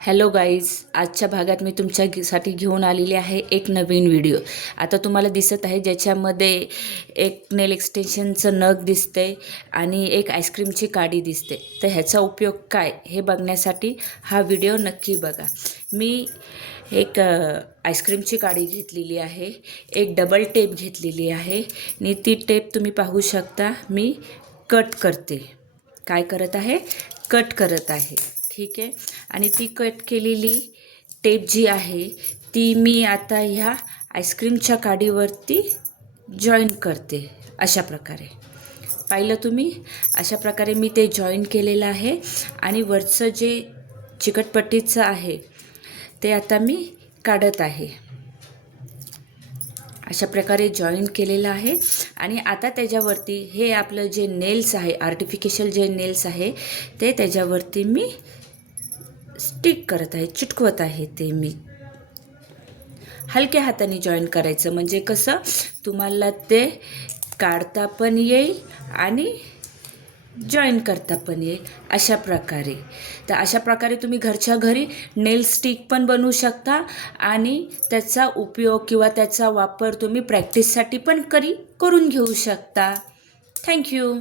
Hello guys, आजच्या भागात मी तुमच्यासाठी घेऊन आलेली आहे एक नवीन व्हिडिओ. आता तुम्हाला दिसत आहे ज्याच्यामध्ये एक नेल एक्सटेन्शनचं नग दिसते आणि एक आईस्क्रीमची काडी दिसते. तर ह्याचा उपयोग काय हे बघण्यासाठी हा व्हिडिओ नक्की बघा. मी एक आईस्क्रीमची काडी घेतलेली आहे, एक डबल टेप घेतलेली आहे आणि ती टेप तुम्ही पाहू शकता. मी कट करते. काय करत आहे? कट करत आहे. ठीक आहे. आणि ती कट केलेली टेप जी आहे ती मी आता ह्या आईस्क्रीमच्या काडीवरती जॉईन करते. अशा प्रकारे पाहिलं तुम्ही, अशा प्रकारे मी ते जॉईन केलेलं आहे. आणि वरचं जे चिकटपट्टीचं आहे ते आता मी काढत आहे. अशा प्रकारे जॉईन केलेलं आहे. आणि आता त्याच्यावरती हे आपलं जे नेल्स आहे, आर्टिफिशियल जे नेल्स आहे ते त्याच्यावरती मी स्टिक करत आहे, चिटकवत आहे. ते मी हलक्या हाताने जॉईन करायचं, म्हणजे कसं तुम्हाला ते काढता पण येईल आणि जॉईन करता पण येईल अशा प्रकारे. तर अशा प्रकारे तुम्ही घरच्या घरी नेल स्टिक पण बनवू शकता आणि त्याचा उपयोग किंवा त्याचा वापर तुम्ही प्रॅक्टिससाठी पण करून घेऊ शकता. थँक्यू.